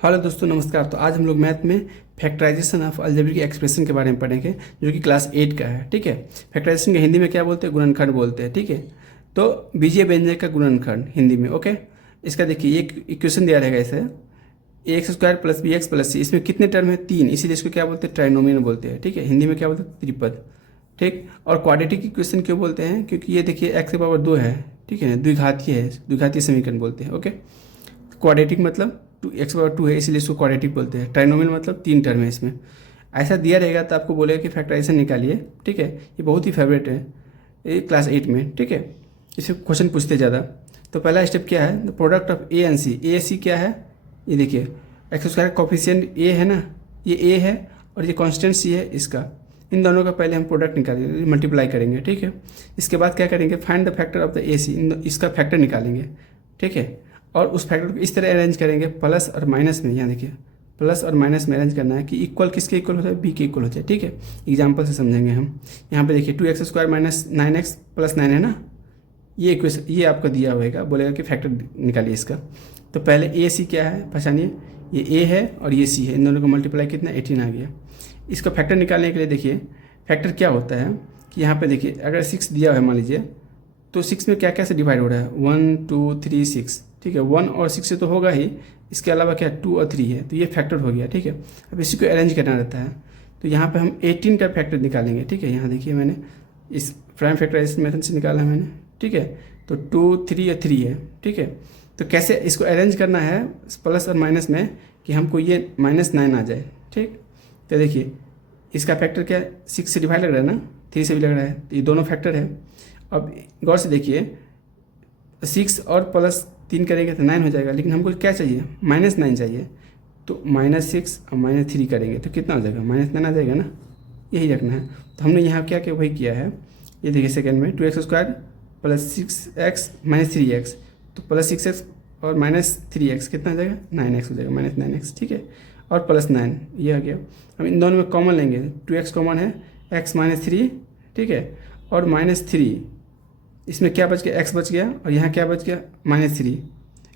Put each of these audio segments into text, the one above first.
Hello दोस्तों, नमस्कार। तो आज हम लोग मैथ में फैक्टराइजेशन ऑफ अलजेब्रिक एक्सप्रेशन के बारे में पढ़ेंगे, जो कि क्लास 8 का है। ठीक है। फैक्टराइजेशन के हिंदी में क्या बोलते हैं? गुणनखंड बोलते हैं। ठीक है। तो बीजीय व्यंजक का गुणनखंड हिंदी में। ओके। इसका देखिए, एक इक्वेशन दिया रहेगा इसे, ax² + bx + c। इसमें कितने टर्म है? 3, इसीलिए इसको क्या बोलते हैं? ट्राइनोमियल बोलते हैं। ठीक है। हिंदी में क्या बोलते हैं? त्रिपद। ठीक। और क्वाड्रेटिक इक्वेशन क्यों बोलते हैं? क्योंकि ये देखिए x⁻2 है। ठीक है। द्विघातीय है, द्विघातीय समीकरण बोलते हैं। ओके। क्वाड्रेटिक मतलब x⁻2 है, इसीलिए इसको क्वाड्रेटिक बोलते हैं। ट्राइनोमियल मतलब 3 टर्म है इसमें। ऐसा दिया रहेगा तो आपको बोलेगा कि फैक्टराइजेशन निकालिए। ठीक है। ये बहुत ही फेवरेट है ये क्लास 8 में। ठीक है। इससे क्वेश्चन पूछते ज़्यादा। तो पहला स्टेप क्या है? The product of A and C. A C क्या है? ये देखिए, x² कोफिशिएंट ए है ना, ये ए है, और ये कांस्टेंट सी है इसका। इन दोनों का पहले हम प्रोडक्ट निकालेंगे, मल्टीप्लाई करेंगे। ठीक है। इसके बाद क्या करेंगे? Find the factor of the A C. इसका फैक्टर निकालेंगे। ठीक है। और उस फैक्टर को इस तरह अरेंज करेंगे, प्लस और माइनस में। यहाँ देखिए, प्लस और माइनस में अरेंज करना है कि इक्वल किसके इक्वल हो जाए? बी के इक्वल हो जाए। ठीक है। एग्जाम्पल से समझेंगे हम। यहाँ पे देखिए, 2x² - 9x + 9 है ना, ये इक्वेशन ये आपको दिया होगा, बोलेगा कि फैक्टर निकालिए इसका। तो पहले ए सी क्या है पहचानिए। ये ए है और ये सी है, इन दोनों को मल्टीप्लाई कितना? 18 आ गया। इसका फैक्टर निकालने के लिए देखिए, फैक्टर क्या होता है कि यहाँ पे देखिए, अगर 6 दिया है मान लीजिए, तो 6 में क्या क्या से डिवाइड हो रहा है? 1 2 3 6। ठीक है। 1 और 6 से तो होगा ही, इसके अलावा क्या 2 और 3 है, तो ये फैक्टर हो गया। ठीक है। अब इसी को अरेंज करना रहता है, तो यहाँ पे हम 18 का फैक्टर निकालेंगे। ठीक है। यहाँ देखिए, मैंने इस प्राइम फैक्टराइजेशन मेथड से निकाला है मैंने। ठीक है। तो 2 3 और 3 है। ठीक है। तो कैसे इसको अरेंज करना है प्लस और माइनस में, कि हमको ये -9 आ जाए। ठीक। तो देखिए, इसका फैक्टर क्या है? 6 से डिवाइड लग रहा है ना, 3 से भी लग रहा है, तो ये दोनों फैक्टर है। अब गौर से देखिए, 6 और +3 करेंगे तो 9 हो जाएगा, लेकिन हमको क्या चाहिए? -9 चाहिए। तो -6 और -3 करेंगे तो कितना हो जाएगा? -9 आ जाएगा ना, यही रखना है। तो हमने यहाँ क्या क्या वही किया है। ये देखिए, सेकेंड में 2x² + 6x - 3x, तो +6x और -3x कितना आ जाएगा? 9x हो जाएगा, -9x। ठीक है। और +9 ये आ गया। हम इन दोनों में कॉमन लेंगे, 2x कॉमन है, x - 3। ठीक है। और -3, इसमें क्या बच गया? x बच गया, और यहाँ क्या बच गया? -3।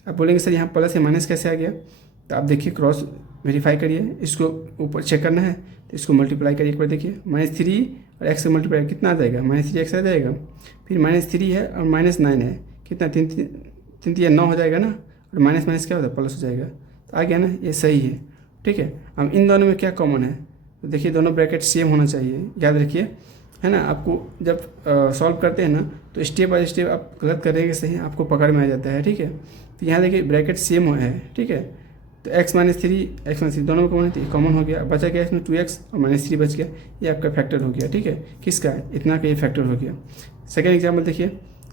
अब बोलेंगे सर यहाँ प्लस या माइनस कैसे आ गया? तो आप देखिए, क्रॉस वेरीफाई करिए, इसको ऊपर चेक करना है तो इसको मल्टीप्लाई करिए। एक बार देखिए, -3 और x से मल्टीप्लाई कितना आ जाएगा? -3x आ जाएगा। फिर -3 है और -9 है, कितना? 3 3 9 हो जाएगा ना, और माइनस माइनस क्या होता है? प्लस हो जाएगा। तो आ गया ना, ये सही है। ठीक है। अब इन दोनों में क्या कॉमन है? तो देखिए, दोनों ब्रैकेट सेम होना चाहिए, याद रखिए, है ना। आपको जब सॉल्व करते हैं ना, तो स्टेप बाय स्टेप आप गलत करेंगे सही, आपको पकड़ में आ जाता है। ठीक है। तो यहाँ देखिए, ब्रैकेट सेम है। ठीक है। तो x - 3 x - 3 दोनों में कॉमन है, तो कॉमन हो गया। बचा क्या? इसमें 2x और -3 बच गया, ये आपका फैक्टर हो गया। ठीक है। किसका? इतना का ये फैक्टर हो गया। सेकेंड एग्जाम्पल देखिए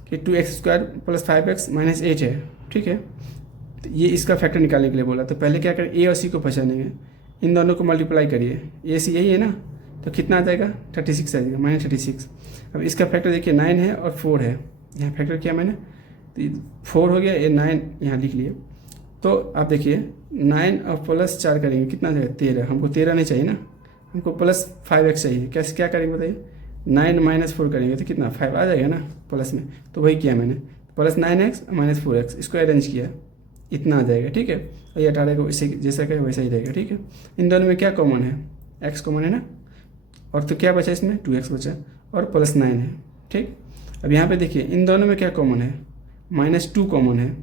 कि 2x² + 5x - 8 है। ठीक है। तो ये इसका फैक्टर निकालने के लिए बोला। तो पहले क्या करें? ए और सी को पहचानेंगे, इन दोनों को मल्टीप्लाई करिए। ए सी यही है ना, तो कितना आ जाएगा? 36 आ जाएगा, -36। अब इसका फैक्टर देखिए, 9 है और 4 है। यहाँ फैक्टर किया मैंने, तो 4 हो गया, ये 9 यहाँ लिख लिए। तो आप देखिए, 9 और +4 करेंगे, कितना आ जाएगा? 13। हमको 13 नहीं चाहिए ना, हमको +5x चाहिए। कैसे क्या करेंगे बताइए? 9 - 4 करेंगे तो कितना? 5 आ जाएगा ना प्लस में। तो वही किया मैंने, +9x - 4x, इसको अरेंज किया, इतना आ जाएगा। ठीक है। और ये 18 को इसे जैसा कहे वैसा ही रहेगा। ठीक है। इन दोनों में क्या कॉमन है? x कॉमन है ना, और तो क्या बचा? इसमें 2x बचा, और +9 है। ठीक। अब यहाँ पे देखिए, इन दोनों में क्या कॉमन है? -2 कॉमन है।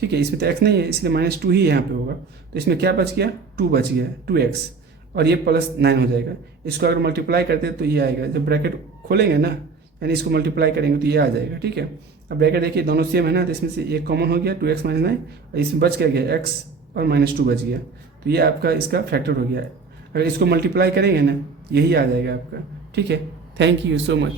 ठीक है। इसमें तो x नहीं है, इसलिए -2 ही यहाँ पे होगा। तो इसमें क्या बच गया? 2 बच गया, 2x, और ये +9 हो जाएगा। इसको अगर मल्टीप्लाई करते हैं तो ये आएगा। जब ब्रैकेट खोलेंगे ना, यानी इसको मल्टीप्लाई करेंगे तो ये आ जाएगा। ठीक है। अब ब्रैकेट देखिए, दोनों सेम है ना, तो इसमें से एक कॉमन हो गया, 2x - 9, और इसमें बच क्या गया? x और -2 बच गया। तो ये आपका इसका फैक्टर हो गया। अगर इसको मल्टीप्लाई करेंगे ना, यही आ जाएगा आपका। ठीक है। Thank you so much.